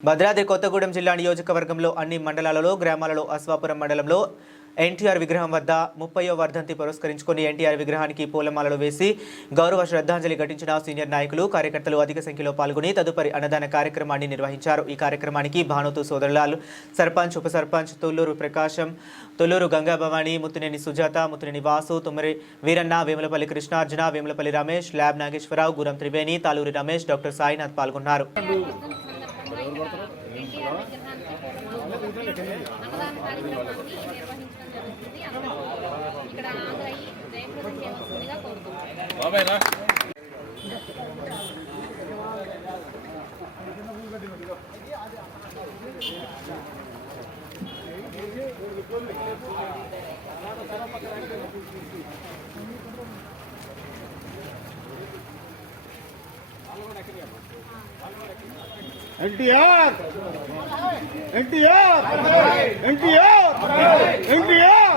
భద్రాద్రి కొత్తగూడెం జిల్లా నియోజకవర్గంలో అన్ని మండలాలలో గ్రామాలలో అశ్వాపురం మండలంలో ఎన్టీఆర్ విగ్రహం వద్ద ముప్పయో వర్ధంతి పురస్కరించుకొని ఎన్టీఆర్ విగ్రహానికి పూలమాలలు వేసి గౌరవ శ్రద్ధాంజలి ఘటించిన సీనియర్ నాయకులు కార్యకర్తలు అధిక సంఖ్యలో పాల్గొని తదుపరి అన్నదాన కార్యక్రమాన్ని నిర్వహించారు. ఈ కార్యక్రమానికి భానుతు సోదరులాలు సర్పంచ్ ఉప సర్పంచ్ తొల్లూరు ప్రకాశం తొల్లూరు గంగాభవాని ముత్తునేని సుజాత ముత్తునేని వాసు తుమ్మరి వీరన్న వేములపల్లి కృష్ణార్జున వేములపల్లి రమేష్ ల్యాబ్ నాగేశ్వరరావు గురం త్రివేణి తాలూరి రమేష్ డాక్టర్ సాయినాథ్ పాల్గొన్నారు ఎన్టీఆర్ విగ్రహానికి అన్నదాన కార్యక్రమాన్ని నిర్వహించడం జరుగుతుంది అందరూ ఇక్కడ ఆంధ్రయ్యి జయప్రదం చేయవలసిందిగా కోరుతున్నాను ఎన్టీఆర్ ఎన్టీఆర్ ఎన్టీఆర్ ఎన్టీఆర్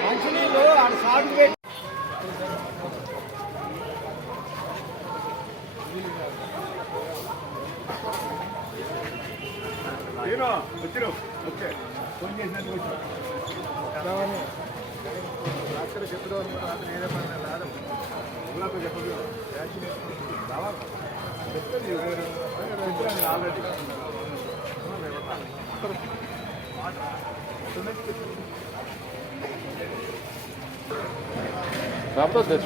మంచినీళ్ళు ఆడ సాగు పెట్టి ఓకే ఫోన్ చేసినట్టు వచ్చాను చెప్పడం రాత్రి ఏదో పని రాదు ఊళ్ళో చెప్పదు రావాలి చెప్తుంది ఆల్రెడీ Prawda, that's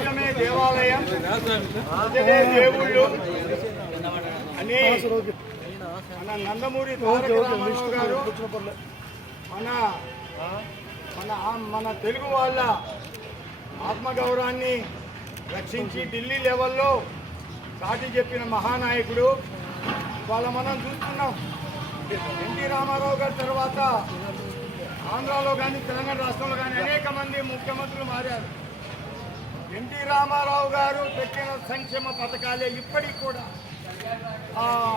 good. దేవాలయం దేవుళ్ళు అని మన నందమూరి గారు మన మన మన తెలుగు వాళ్ళ ఆత్మగౌరవాన్ని రక్షించి ఢిల్లీ లెవెల్లో సాటి చెప్పిన మహానాయకుడు వాళ్ళ మనం చూస్తున్నాం ఎన్టీ రామారావు గారి తర్వాత ఆంధ్రాలో కానీ తెలంగాణ రాష్ట్రంలో కానీ అనేక మంది ముఖ్యమంత్రులు మారారు ఎన్టీ రామారావు గారు పెట్టిన సంక్షేమ పథకాలే ఇప్పటికి కూడా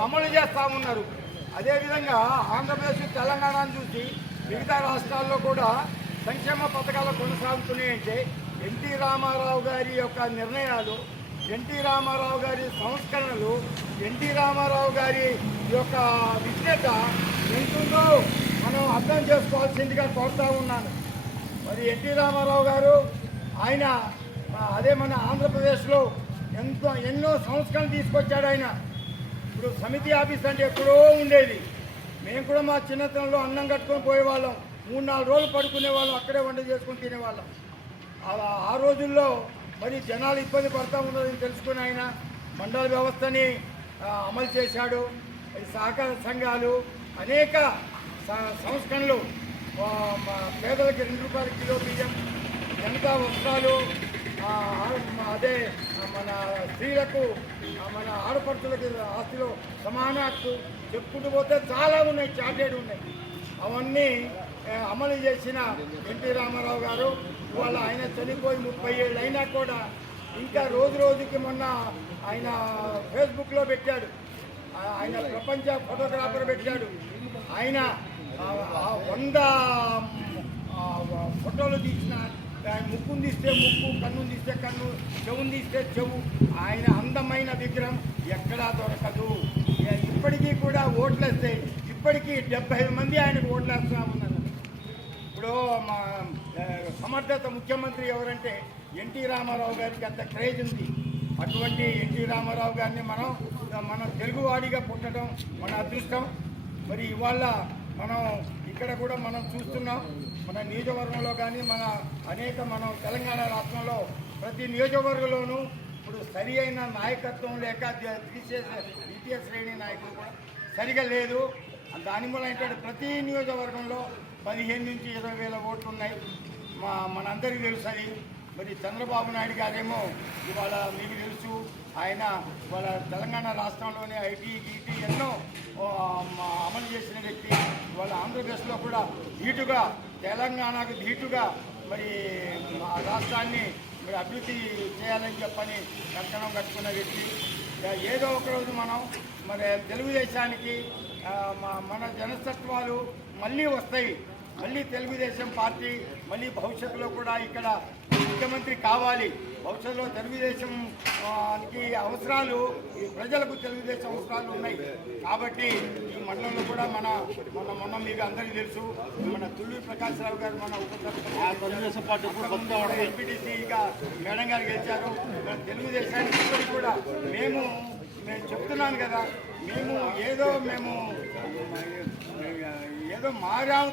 అమలు చేస్తూ ఉన్నారు. అదేవిధంగా ఆంధ్రప్రదేశ్ తెలంగాణను చూసి మిగతా రాష్ట్రాల్లో కూడా సంక్షేమ పథకాలు కొనసాగుతున్నాయంటే ఎన్టీ రామారావు గారి యొక్క నిర్ణయాలు ఎన్టీ రామారావు గారి సంస్కరణలు ఎన్టీ రామారావు గారి యొక్క విజ్ఞత ఎంతుందో మనం అర్థం చేసుకోవాల్సిందిగా కోరుతా ఉన్నాను. మరి ఎన్టీ రామారావు గారు ఆయన అదే మన ఆంధ్రప్రదేశ్లో ఎంతో ఎన్నో సంస్కరణలు తీసుకొచ్చాడు ఆయన. ఇప్పుడు సమితి ఆఫీస్ అంటే ఎక్కడో ఉండేది. మేము కూడా మా చిన్నతనంలో అన్నం కట్టుకొని పోయేవాళ్ళం. మూడు నాలుగు రోజులు పడుకునే వాళ్ళం అక్కడే వంట చేసుకొని తినేవాళ్ళం. ఆ- ఆ రోజుల్లో మరి జనాలు ఇబ్బంది పడతా ఉన్నదని తెలుసుకుని ఆయన మండల వ్యవస్థని అమలు చేశాడు. ఈ సహకార సంఘాలు అనేక స- సంస్కరణలు. పేదలకు పేదలకి రెండు రూపాయల కిలో బియ్యం జనతా వస్త్రాలు అదే మన స్త్రీలకు మన ఆడపడుచులకి ఆస్తిలో సమాన హక్కు చెప్పుకుంటూ పోతే చాలా ఉన్నాయి చార్టెడ్ ఉన్నాయి. అవన్నీ అమలు చేసిన ఎన్టీ రామారావు గారు వాళ్ళ ఆయన చనిపోయి ముప్పై ఏళ్ళు అయినా కూడా ఇంకా రోజు రోజుకి మొన్న ఆయన ఫేస్బుక్లో పెట్టాడు. ఆయన ప్రపంచ ఫోటోగ్రాఫర్ పెట్టాడు. ఆయన వంద ఫోటోలు తీసిన ముక్కును తీస్తే ముక్కు కన్ను తీస్తే కన్ను చెవుని తీస్తే చెవు. ఆయన అందమైన విగ్రహం ఎక్కడా దొరకదు. ఇప్పటికీ కూడా ఓట్లేస్తాయి ఇప్పటికీ డెబ్బై మంది ఆయనకు ఓట్లేస్తా ఉన్నారు. ఇప్పుడు మా సమర్థత ముఖ్యమంత్రి ఎవరంటే ఎన్టీ రామారావు గారికి అంత క్రేజ్ ఉంది. అటువంటి ఎన్టీ రామారావు గారిని మనం మనం తెలుగువాడిగా పుట్టడం మన అదృష్టం. మరి ఇవాళ మనం ఇక్కడ కూడా మనం చూస్తున్నాం. మన నియోజకవర్గంలో కానీ మన అనేక మనం తెలంగాణ రాష్ట్రంలో ప్రతి నియోజకవర్గంలోనూ ఇప్పుడు సరి అయిన నాయకత్వం లేక తీసే ద్వితీయ శ్రేణి నాయకులు కూడా సరిగా లేదు. దాని మూలం ఏంటంటే ప్రతి నియోజకవర్గంలో పదిహేను నుంచి ఇరవై వేల ఓట్లు ఉన్నాయి. మా మనందరికీ తెలుసు మరి చంద్రబాబు నాయుడు గారేమో ఇవాళ మీకు తెలుసు ఆయన ఇవాళ తెలంగాణ రాష్ట్రంలోనే ఐటీ ఈటీ ఎన్నో అమలు చేసిన వ్యక్తి. ఇవాళ ఆంధ్రప్రదేశ్లో కూడా ఈటుగా తెలంగాణకు ధీటుగా మరి రాష్ట్రాన్ని మరి అభివృద్ధి చేయాలని చెప్పని కంకణం కట్టుకున్న వ్యక్తి. ఏదో ఒకరోజు మనం మరి తెలుగుదేశానికి మన జనసత్వాలు మళ్ళీ వస్తాయి. మళ్ళీ తెలుగుదేశం పార్టీ మళ్ళీ భవిష్యత్తులో కూడా ఇక్కడ ముఖ్యమంత్రి కావాలి. భవిష్యత్తులో తెలుగుదేశం ఆ, కి అవసరాలు ఈ ప్రజలకు తెలుగుదేశం అవసరాలు ఉన్నాయి. కాబట్టి ఈ మండలంలో కూడా మన మన మొన్న మీకు అందరికీ తెలుసు మన తుల్లి ప్రకాశ్ రావు గారు మన తెలుగుదేశం పార్టీ ఎంపీటీసీగా మేడం గారు గెలిచారు. తెలుగుదేశానికి ఇప్పటికి కూడా మేము నేను చెప్తున్నాను కదా మేము ఏదో మేము ఏదో మారాము